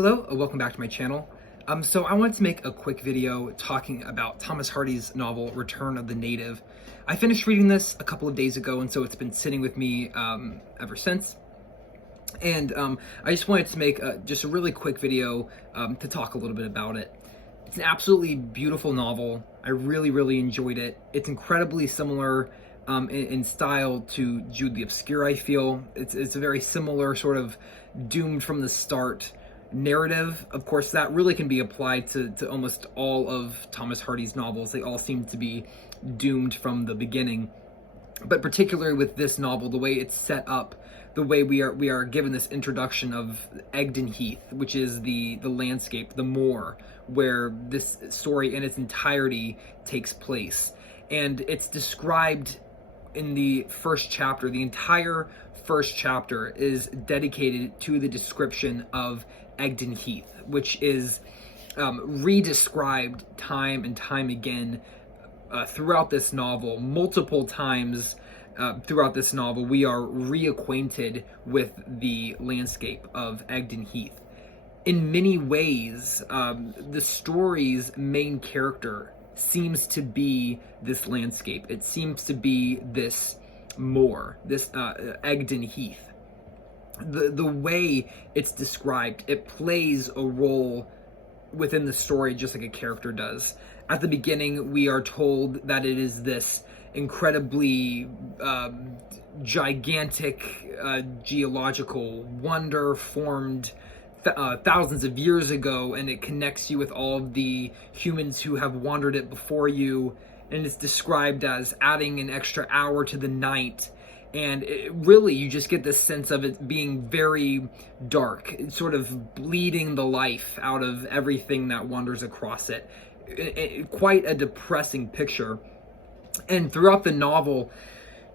Hello, welcome back to my channel. So I wanted to make a quick video talking about Thomas Hardy's novel, Return of the Native. I finished reading this a couple of days ago, and so it's been sitting with me ever since. And I just wanted to make just a really quick video to talk a little bit about it. It's an absolutely beautiful novel. I really enjoyed it. It's incredibly similar in style to Jude the Obscure, I feel. It's a very similar sort of doomed from the start narrative. Of course, that really can be applied to almost all of Thomas Hardy's novels. They all seem to be doomed from the beginning. But particularly with this novel, the way it's set up, the way we are given this introduction of Egdon Heath, which is the landscape, the moor, where this story in its entirety takes place. And it's described in the first chapter. The entire first chapter is dedicated to the description of Egdon Heath, which is re-described time and time again throughout this novel. Multiple times throughout this novel, we are reacquainted with the landscape of Egdon Heath. In many ways, the story's main character seems to be this landscape. It seems to be this moor, this Egdon Heath. The way it's described, it plays a role within the story just like a character does. At the beginning, we are told that it is this incredibly gigantic geological wonder formed thousands of years ago, and it connects you with all of the humans who have wandered it before you, and it's described as adding an extra hour to the night. And really, you just get this sense of it being very dark, sort of bleeding the life out of everything that wanders across it. Quite a depressing picture. And throughout the novel,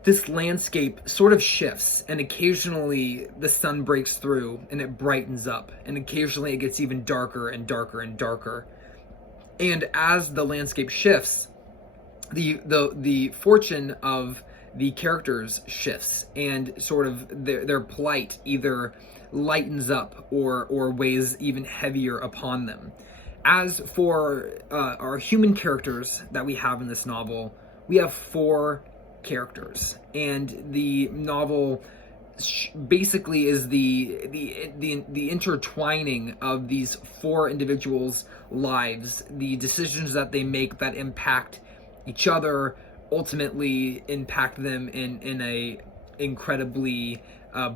this landscape sort of shifts, and occasionally the sun breaks through and it brightens up, and occasionally it gets even darker and darker and darker. And as the landscape shifts, the fortune of the characters shifts, and sort of their plight either lightens up or weighs even heavier upon them. As for our human characters that we have in this novel, we have four characters, and the novel basically is the intertwining of these four individuals' lives, the decisions that they make that impact each other, ultimately impact them in a incredibly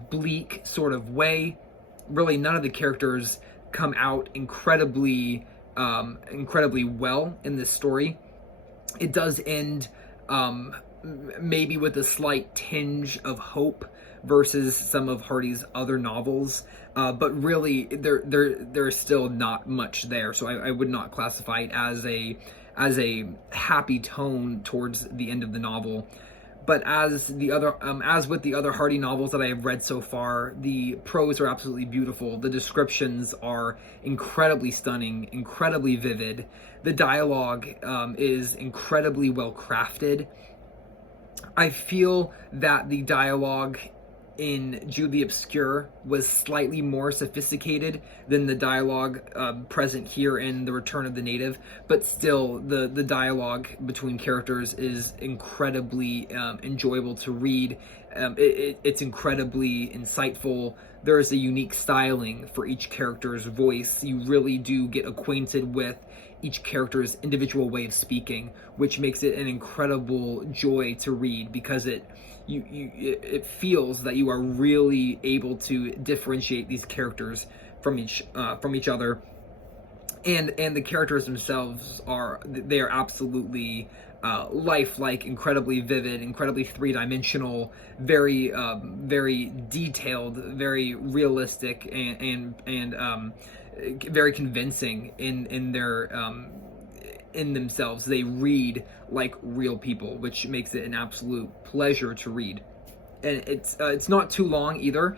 bleak sort of way. Really, none of the characters come out incredibly well in this story. It does end maybe with a slight tinge of hope versus some of Hardy's other novels, but really there's still not much there. So I would not classify it as a happy tone towards the end of the novel. But as with the other Hardy novels that I have read so far, the prose are absolutely beautiful. The descriptions are incredibly stunning, incredibly vivid. The dialogue is incredibly well crafted. I feel that the dialogue in Jude the Obscure was slightly more sophisticated than the dialogue present here in The Return of the Native, but still the dialogue between characters is incredibly enjoyable to read. It's incredibly insightful. There is a unique styling for each character's voice. You really do get acquainted with each character's individual way of speaking, which makes it an incredible joy to read, because it feels that you are really able to differentiate these characters from each other, and the characters themselves are absolutely lifelike, incredibly vivid, incredibly three-dimensional, very detailed, very realistic, and very convincing in themselves. They read like real people, which makes it an absolute pleasure to read. And it's not too long either,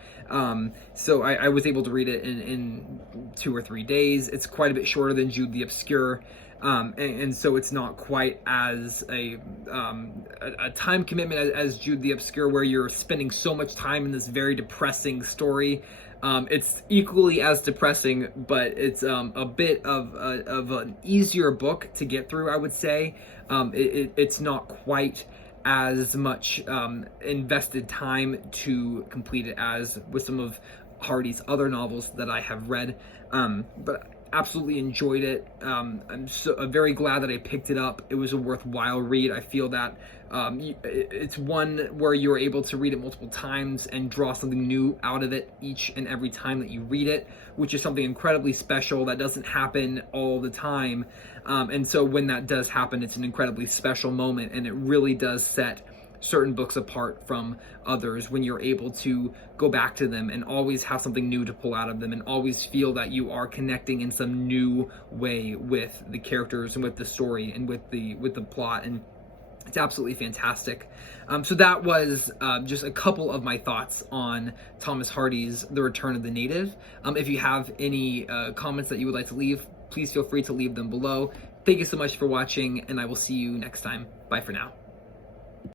so I was able to read it in 2 or 3 days. It's quite a bit shorter than Jude the Obscure, and so it's not quite as a time commitment as Jude the Obscure, where you're spending so much time in this very depressing story. It's equally as depressing, but it's a bit of an easier book to get through, I would say. It's not quite as much invested time to complete it as with some of Hardy's other novels that I have read, but absolutely enjoyed it. I'm very glad that I picked it up. It was a worthwhile read. I feel that it's one where you're able to read it multiple times and draw something new out of it each and every time that you read it, which is something incredibly special that doesn't happen all the time. And so when that does happen, it's an incredibly special moment, and it really does set certain books apart from others when you're able to go back to them and always have something new to pull out of them, and always feel that you are connecting in some new way with the characters and with the story and with the plot. And it's absolutely fantastic. So that was just a couple of my thoughts on Thomas Hardy's The Return of the Native. If you have any comments that you would like to leave, please feel free to leave them below. Thank you so much for watching, and I will see you next time. Bye for now.